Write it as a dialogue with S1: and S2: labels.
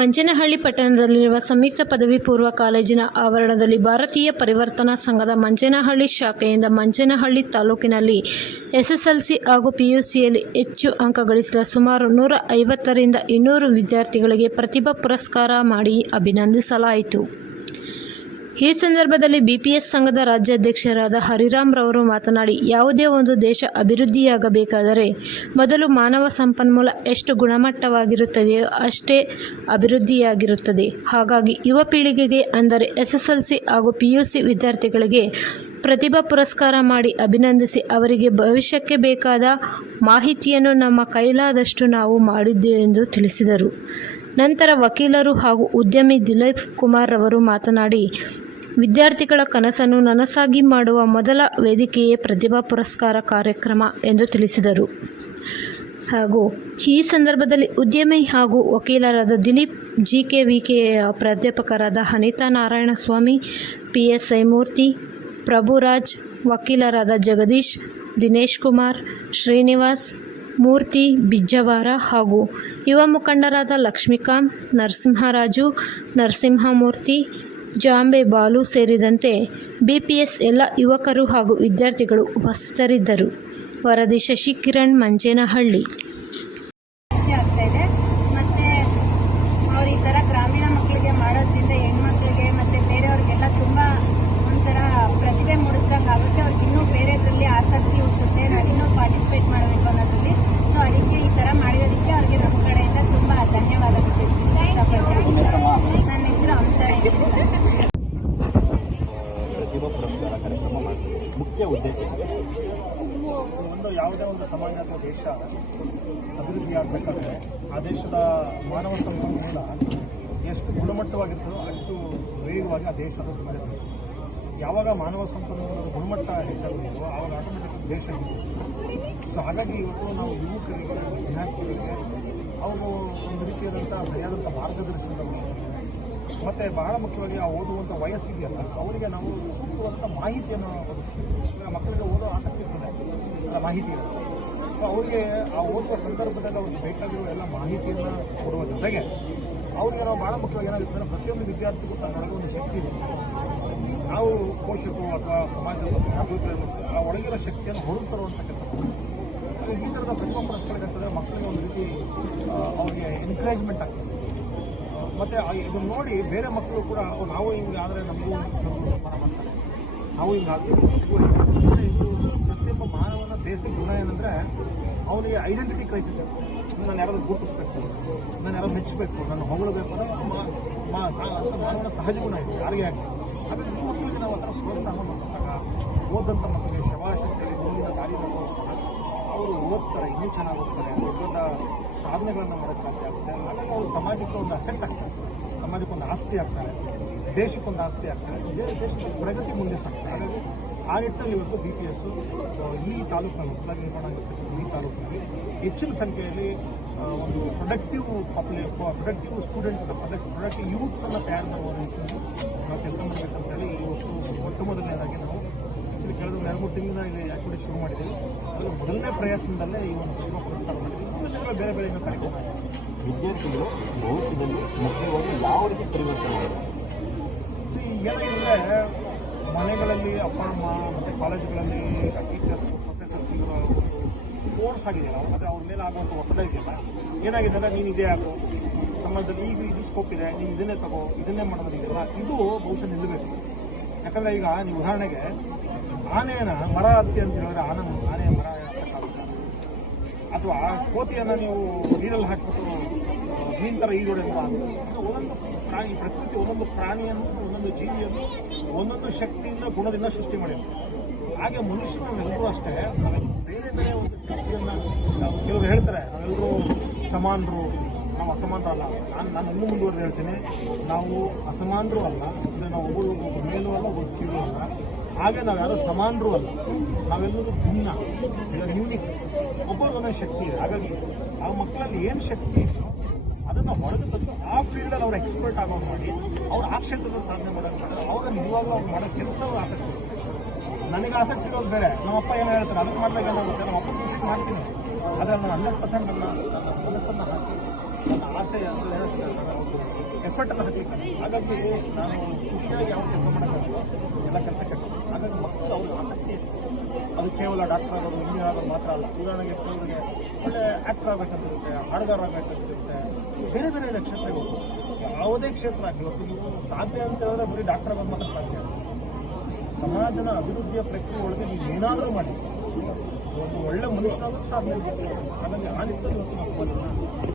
S1: ಮಂಚೇನಹಳ್ಳಿ ಪಟ್ಟಣದಲ್ಲಿರುವ ಸಂಯುಕ್ತ ಪದವಿ ಪೂರ್ವ ಕಾಲೇಜಿನ ಆವರಣದಲ್ಲಿ ಭಾರತೀಯ ಪರಿವರ್ತನಾ ಸಂಘದ ಮಂಚೇನಹಳ್ಳಿ ಶಾಖೆಯಿಂದ ಮಂಚೇನಹಳ್ಳಿ ತಾಲೂಕಿನಲ್ಲಿ ಎಸ್ಎಸ್ಎಲ್ಸಿ ಹಾಗೂ ಪಿಯುಸಿಯಲ್ಲಿ ಹೆಚ್ಚು ಅಂಕ ಗಳಿಸಿದ ಸುಮಾರು ನೂರ ಐವತ್ತರಿಂದ ಇನ್ನೂರು ವಿದ್ಯಾರ್ಥಿಗಳಿಗೆ ಪ್ರತಿಭಾ ಪುರಸ್ಕಾರ ಮಾಡಿ ಅಭಿನಂದಿಸಲಾಯಿತು. ಈ ಸಂದರ್ಭದಲ್ಲಿ ಬಿಪಿಎಸ್ ಸಂಘದ ರಾಜ್ಯಾಧ್ಯಕ್ಷರಾದ ಹರಿರಾಮ್ ರವರು ಮಾತನಾಡಿ, ಯಾವುದೇ ಒಂದು ದೇಶ ಅಭಿವೃದ್ಧಿಯಾಗಬೇಕಾದರೆ ಮೊದಲು ಮಾನವ ಸಂಪನ್ಮೂಲ ಎಷ್ಟು ಗುಣಮಟ್ಟವಾಗಿರುತ್ತದೆಯೋ ಅಷ್ಟೇ ಅಭಿವೃದ್ಧಿಯಾಗಿರುತ್ತದೆ. ಹಾಗಾಗಿ ಯುವ ಪೀಳಿಗೆಗೆ ಅಂದರೆ ಎಸ್ಎಸ್ಎಲ್ಸಿ ಹಾಗೂ ಪಿಯುಸಿ ವಿದ್ಯಾರ್ಥಿಗಳಿಗೆ ಪ್ರತಿಭಾ ಪುರಸ್ಕಾರ ಮಾಡಿ ಅಭಿನಂದಿಸಿ ಅವರಿಗೆ ಭವಿಷ್ಯಕ್ಕೆ ಬೇಕಾದ ಮಾಹಿತಿಯನ್ನು ನಮ್ಮ ಕೈಲಾದಷ್ಟು ನಾವು ಮಾಡಿದ್ದೇವೆ ಎಂದು ತಿಳಿಸಿದರು. ನಂತರ ವಕೀಲರು ಹಾಗೂ ಉದ್ಯಮಿ ದಿಲೀಪ್ ಕುಮಾರ್ ಅವರು ಮಾತನಾಡಿ ವಿದ್ಯಾರ್ಥಿಗಳ ಕನಸನ್ನು ನನಸಾಗಿ ಮಾಡುವ ಮೊದಲ ವೇದಿಕೆಯೇ ಪ್ರತಿಭಾ ಪುರಸ್ಕಾರ ಕಾರ್ಯಕ್ರಮ ಎಂದು ತಿಳಿಸಿದರು. ಹಾಗೂ ಈ ಸಂದರ್ಭದಲ್ಲಿ ಉದ್ಯಮಿ ಹಾಗೂ ವಕೀಲರಾದ Dilip G K V K ಪ್ರಾಧ್ಯಾಪಕರಾದ Anitha Narayanaswamy P S I Murthy, Prabhuraj, ವಕೀಲರಾದ ಜಗದೀಶ್, ದಿನೇಶ್ ಕುಮಾರ್, ಶ್ರೀನಿವಾಸ್, ಮೂರ್ತಿ, ಬಿಜ್ಜವಾರ ಹಾಗೂ ಯುವ ಮುಖಂಡರಾದ ಲಕ್ಷ್ಮೀಕಾಂತ್, ನರಸಿಂಹರಾಜು, ನರಸಿಂಹಮೂರ್ತಿ ಜಾಂಬೆ ಬಾಲು ಸೇರಿದಂತೆ ಬಿಪಿಎಸ್ ಎಲ್ಲ ಯುವಕರು ಹಾಗೂ ವಿದ್ಯಾರ್ಥಿಗಳು ಉಪಸ್ಥಿತರಿದ್ದರು. ವರದಿ ಶಶಿಕಿರಣ್ ಮಂಜೇನಹಳ್ಳಿ.
S2: ಖುಷಿ ಆಗ್ತಾ ಇದೆ. ಮತ್ತೆ ಅವ್ರು ಈ ಥರ ಗ್ರಾಮೀಣ ಮಕ್ಕಳಿಗೆ ಮಾಡೋದ್ರಿಂದ ಹೆಣ್ಮಕ್ಳಿಗೆ ಮತ್ತೆ ಬೇರೆಯವ್ರಿಗೆಲ್ಲ ತುಂಬಾ ಒಂಥರ ಪ್ರತಿಭೆ ಮೂಡಿಸ್ದಂಗೆ ಆಗುತ್ತೆ ಅವ್ರಿಗೆ ಇನ್ನೂ ಬೇರೆದ್ರಲ್ಲಿ ಆಸಕ್ತಿ ಹುಟ್ಟುತ್ತೆ. ನಾವಿನ್ನೂ ಪಾರ್ಟಿಸಿಪೇಟ್ ಮಾಡಬೇಕು ಅನ್ನೋದ್ರಲ್ಲಿ. ಸೊ ಅದಕ್ಕೆ ಈ ತರ ಮಾಡಿರೋದಕ್ಕೆ ಅವ್ರಿಗೆ ನಮ್ಮ ಕಡೆಯಿಂದ ತುಂಬಾ ಧನ್ಯವಾದಗಳು ತಿಳಿಸ್ಲಿಕ್ಕೆ ಇಷ್ಟಪಡ್ತೀನಿ ನನ್ನ ಹೆಸರು ಹಂಸ ಅಂತ
S3: ಪ್ರತಿಭಾ ಪುರಸ್ಕಾರ ಕಾರ್ಯಕ್ರಮ ಮಾಡ್ತೀವಿ ಮುಖ್ಯ ಉದ್ದೇಶ ಒಂದು ಅಥವಾ ದೇಶ ಅಭಿವೃದ್ಧಿ ಆಗಬೇಕಾದ್ರೆ ಆ ದೇಶದ ಮಾನವ ಸಂಪನ್ಮೂಲ ಎಷ್ಟು ಗುಣಮಟ್ಟವಾಗಿರ್ತದೋ ಅಷ್ಟು ವೇಗವಾಗಿ ಆ ದೇಶ ಅಥವಾ ಸಮಾಜ ಯಾವಾಗ ಮಾನವ ಸಂಪನ್ಮೂಲದ ಗುಣಮಟ್ಟ ಹೆಚ್ಚಾಗುತ್ತೋ ಆವಾಗ ಆಟೋಮೆಟಿಕ್ ದೇಶ ಸೊ ಹಾಗಾಗಿ ಇವತ್ತು ನಾವು ಯುವಕರಿಗೆ, ವಿದ್ಯಾರ್ಥಿಗಳಿಗೆ ಅವರು ಒಂದು ರೀತಿಯಾದಂಥ ಸರಿಯಾದಂಥ ಮಾರ್ಗದರ್ಶನದ ಮತ್ತು ಬಹಳ ಮುಖ್ಯವಾಗಿ ಆ ಓದುವಂಥ ವಯಸ್ಸಿದೆಯಲ್ಲ ಅವರಿಗೆ ನಾವು ಸೂಕ್ತವಾದಂಥ ಮಾಹಿತಿಯನ್ನು ಒದಗಿಸ್ತೀವಿ ಮಕ್ಕಳಿಗೆ ಓದೋ ಆಸಕ್ತಿ ಇರ್ತದೆ, ಆ ಮಾಹಿತಿ ಅವರಿಗೆ ಆ ಓದುವ ಸಂದರ್ಭದಲ್ಲಿ ಅವ್ರಿಗೆ ಬೇಕಾಗಿರುವ ಎಲ್ಲ ಮಾಹಿತಿಯನ್ನು ಕೊಡುವ ಜೊತೆಗೆ ಅವರಿಗೆ ನಾವು ಬಹಳ ಮುಖ್ಯವಾಗಿ ಏನಾಗುತ್ತೆ ಅಂದರೆ ಪ್ರತಿಯೊಂದು ವಿದ್ಯಾರ್ಥಿಗೂ ತನ್ನೊಳಗೆ ಒಂದು ಶಕ್ತಿ ಇದೆ. ನಾವು ಪೋಷಕರು ಅಥವಾ ಸಮಾಜದ ಆ ಒಳಗಿರೋ ಶಕ್ತಿಯನ್ನು ಹೊರಗೆ. ಸೊ ಈ ಥರದ ಪ್ರತಿಭಾ ಪುರಸ್ಕಾರಗಳಂತಂದರೆ ಮಕ್ಕಳಿಗೆ ಒಂದು ರೀತಿ ಅವರಿಗೆ ಎನ್ಕರೇಜ್ಮೆಂಟ್ ಆಗ್ತದೆ. ಮತ್ತು ಇದನ್ನು ನೋಡಿ ಬೇರೆ ಮಕ್ಕಳು ಕೂಡ ನಾವು ಹಿಂಗೆ ಆದರೆ ನಮಗೂ ಸನ್ಮಾನ ಮಾಡ್ತಾರೆ. ನಾವು ಹಿಂಗೆ ಪ್ರತಿಯೊಬ್ಬ ಮಾನವನ ಬೇಸಿಕ್ ಗುಣ ಏನಂದ್ರೆ ಅವನಿಗೆ ಐಡೆಂಟಿಟಿ ಕ್ರೈಸಿಸ್ ನಾನು ಯಾರಾದ್ರೂ ಗುರುತಿಸ್ಬೇಕು ನಾನು ಯಾರು ಮೆಚ್ಚಬೇಕು ನಾನು ಹೊಗಳಬೇಕು ಅನ್ನೋ ಮಾನವನ ಸಹಜ ಗುಣ ಇದೆ, ಯಾರಿಗೆ ಆಗಲಿ. ಹಾಗಾಗಿ ಈ ಮಕ್ಕಳಿಗೆ ನಾವು ಅದರ ಪ್ರೋತ್ಸಾಹ ಮಾಡಿದಾಗ ಓದಂಥ ಮಕ್ಕಳಿಗೆ ಅಂತೇಳಿ ಮುಂದಿನ ದಾರಿ ಅವರು ಓದ್ತಾರೆ, ಇನ್ನೂ ಚೆನ್ನಾಗಿ ಓದ್ತಾರೆ ದೊಡ್ಡ ಸಾಧನೆಗಳನ್ನು ಮಾಡೋಕ್ಕೆ ಸಾಧ್ಯ ಆಗುತ್ತೆ. ಹಾಗಾಗಿ ಅವರು ಸಮಾಜಕ್ಕೆ ಒಂದು ಅಸೆಟ್ ಆಗ್ತಾರೆ. ಸಮಾಜಕ್ಕೊಂದು ಆಸ್ತಿ ಆಗ್ತಾರೆ. ದೇಶಕ್ಕೊಂದು ಆಸ್ತಿ ಆಗ್ತಾರೆ. ದೇಶದ ಪ್ರಗತಿ ಮುಂದೆ ಸಾಕ್ತಾರೆ ಆ ನಿಟ್ಟಿನಲ್ಲಿ ಇವತ್ತು ಬಿ ಪಿ ಎಸ್ ಈ ತಾಲೂಕಿನ ಹೊಸದಾಗಿ ನಿರ್ಮಾಣ ಆಗಿರ್ತಕ್ಕಂಥ ಈ ತಾಲೂಕಿನಲ್ಲಿ ಹೆಚ್ಚಿನ ಸಂಖ್ಯೆಯಲ್ಲಿ ಒಂದು ಪ್ರೊಡಕ್ಟಿವ್ ಪಾಪ್ಯುಲೇ ಪ್ರೊಡಕ್ಟಿವ್ ಸ್ಟೂಡೆಂಟ್ ಪ್ರೊಡಕ್ಟಿವ್ ಯೂತ್ಸನ್ನು ತಯಾರು ಮಾಡುವ ನಿಟ್ಟಿನಲ್ಲಿ ನಾವು ಕೆಲಸ ಮಾಡಬೇಕಂತೇಳಿ ಇವತ್ತು ಮೊಟ್ಟ ಮೊದಲನೇದಾಗಿ ನಾವು ಆ್ಯಕ್ಚುಲಿ ಕಳೆದ ಎರಡು ಮೂರು ತಿಂಗಳಿಂದ ಇಲ್ಲಿ ಆ್ಯಕ್ಟಿವಿಟಿ ಶುರು ಮಾಡಿದ್ದೀವಿ. ಅದರ ಮೊದಲನೇ ಪ್ರಯತ್ನದಲ್ಲೇ ಈ ಒಂದು ಪ್ರತಿಭಾ ಪುರಸ್ಕಾರ ಮಾಡಿದ್ದೀವಿ ಮುಂದಿನ ದಿನಗಳಲ್ಲಿ ಬೇರೆ ಬೇರೆ ಕಾರ್ಯಕ್ರಮ.
S4: ವಿದ್ಯಾರ್ಥಿಗಳು ಭವಿಷ್ಯದಲ್ಲಿ ಮುಖ್ಯವಾಗಿ ಯಾವ ರೀತಿ ಪರಿವರ್ತನೆ ಮಾಡಿದ್ದಾರೆ
S3: ಸೊ ಈಗ ಏನಾಗಿದೆ ಮನೆಗಳಲ್ಲಿ ಅಪ್ಪ, ಅಮ್ಮ ಮತ್ತು ಕಾಲೇಜುಗಳಲ್ಲಿ ಟೀಚರ್ಸ್ ಪ್ರೊಫೆಸರ್ಸ್ ಇವರ ಫೋರ್ಸ್ ಆಗಿದೆಯಲ್ಲ ಅಂದರೆ ಅವ್ರ ಮೇಲೆ ಆಗುವಂಥ ಒತ್ತಡ ಇದೆಯಲ್ಲ ಏನಾಗಿದೆ ಅಂದರೆ ನೀನು ಇದೇ ಆಗು. ಸಮಾಜದಲ್ಲಿ ಈಗ ಇದು ಸ್ಕೋಪ್ ಇದೆ, ನೀನು ಇದನ್ನೇ ತಗೋ, ಇದನ್ನೇ ಮಾಡೋದು ಇದೆಯಲ್ಲ ಇದು ಬಹುಶಃ ನಿಲ್ಲಬೇಕು. ಯಾಕಂದರೆ ಈಗ ನೀವು ಉದಾಹರಣೆಗೆ ಆನೆಯನ್ನ ಮರ ಹತ್ತಿ ಅಂತ ಹೇಳಿದ್ರೆ ಆನೆ, ಆನೆಯ ಮರ? ಅಥವಾ ಕೋತಿಯನ್ನು ನೀವು ನೀರಲ್ಲಿ ಹಾಕಿಬಿಟ್ಟು ಮೀನ್ ಥರ ಈಗ ಪ್ರಾಣಿ, ಪ್ರಕೃತಿ ಒಂದೊಂದು ಪ್ರಾಣಿಯನ್ನು, ಒಂದೊಂದು ಜೀವಿಯನ್ನು, ಒಂದೊಂದು ಶಕ್ತಿಯಿಂದ ಗುಣದಿಂದ ಸೃಷ್ಟಿ ಮಾಡಿದೆ ಹಾಗೆ ಮನುಷ್ಯರು ನಾವೆಲ್ಲರೂ ಅಷ್ಟೇ ಬೇರೆ ಬೇರೆ ಒಂದು ಶಕ್ತಿಯನ್ನು ನಾವು ಕೆಲವರು ಹೇಳ್ತಾರೆ, ನಾವೆಲ್ಲರೂ ಸಮಾನರು ನಾವು ಅಸಮಾನರಲ್ಲ ನಾನು ನಾನು ಇನ್ನೂ ಮುಂದುವರೆದು ಹೇಳ್ತೀನಿ. ನಾವು ಅಸಮಾನರು ಅಲ್ಲ, ಅಂದರೆ ನಾವು ಒಬ್ಬರು ಒಬ್ಬರು ಮೇಲೂ ಅಲ್ಲ ಒಬ್ಬರು ಕೀಳು ಅಲ್ಲ. ಹಾಗೆ ನಾವು ಯಾರು ಸಮಾನರು ಅಲ್ಲ. ನಾವೆಲ್ಲರೂ ಭಿನ್ನ ಯೂನಿಕ್. ಒಬ್ಬರಿಗೊಂದೊಂದು ಶಕ್ತಿ ಇದೆ. ಹಾಗಾಗಿ ಆ ಮಕ್ಕಳಲ್ಲಿ ಏನು ಶಕ್ತಿ? ಅದನ್ನು ಹೊರಗೆ ತಂದು ಆ ಫೀಲ್ಡಲ್ಲಿ ಅವ್ರು ಎಕ್ಸ್ಪರ್ಟ್ ಆಗೋದು ಮಾಡಿ ಅವ್ರು ಆ ಕ್ಷೇತ್ರದಲ್ಲಿ ಸಾಧನೆ ಮಾಡೋದು ಅವಾಗ ನಿಜವಾಗ್ಲೂ ಅವ್ರು ಮಾಡೋ ಕೆಲಸ ಆಸಕ್ತಿ. ನನಗೆ ಆಸಕ್ತಿ ಇರೋದು ಬೇರೆ. ನಮ್ಮ ಅಪ್ಪ ಏನು ಹೇಳ್ತಾರೆ, ಅದಕ್ಕೆ ಮಾಡ್ಲಿಕ್ಕೆ ಏನಾಗುತ್ತೆ ನಮ್ಮ ಅಪ್ಪ ಖುಷಿ ಮಾಡ್ತೀನಿ. ಆದರೆ ನಾನು ಹಂಡ್ರೆಡ್ ಪರ್ಸೆಂಟ್ ನನ್ನ ನನ್ನ ಮನಸ್ಸನ್ನು ಹಾಕಿ, ನನ್ನ ಆಸೆ ಅಂತ ಎಫರ್ಟ್ ಎಫರ್ಟನ್ನು ಹಾಕಲಿಕ್ಕೆ ಹಾಗಾಗಿ ನಾನು ಖುಷಿಯಾಗಿ ಯಾವ ಕೆಲಸ ಮಾಡೋಕ್ಕಾಗಲ್ಲ. ಎಲ್ಲ ಕೆಲಸಕ್ಕೆ ಹಾಗಾಗಿ ಮಕ್ಕಳು ಅವ್ರಿಗೆ ಆಸಕ್ತಿ ಇತ್ತು ಅದು ಕೇವಲ ಡಾಕ್ಟರ್ ಆಗೋದು ಇಂಜಿನಿಯರ್ ಆಗೋದು ಮಾತ್ರ ಅಲ್ಲ. ಉದಾಹರಣೆಗೆ ಕೆಲವರಿಗೆ ಒಳ್ಳೆ ಆಕ್ಟರ್ ಆಗಬೇಕಂತಿರುತ್ತೆ ಹಾಡುಗಾರ ಆಗಬೇಕಂತಿರುತ್ತೆ ಬೇರೆ ಬೇರೆ ಬೇರೆ ಕ್ಷೇತ್ರಗಳು. ಯಾವುದೇ ಕ್ಷೇತ್ರ ಆಗಲಿ ನೀವು ಸಾಧ್ಯ ಅಂತ ಹೇಳಿದ್ರೆ ಬರೀ ಡಾಕ್ಟರ್ ಆಗೋದು ಮಾತ್ರ ಸಾಧ್ಯ. ಸಮಾಜನ ಅಭಿವೃದ್ಧಿಯ ಪ್ರಕ್ರಿಯೆ ಒಳಗೆ ನೀವು ಏನಾದರೂ ಮಾಡಿ. ಒಂದು ಒಳ್ಳೆ ಮನುಷ್ಯನಾಗೋದು ಸಾಧ್ಯ ಹಾಗಾಗಿ ಆ ನಿಟ್ಟಿನಲ್ಲಿ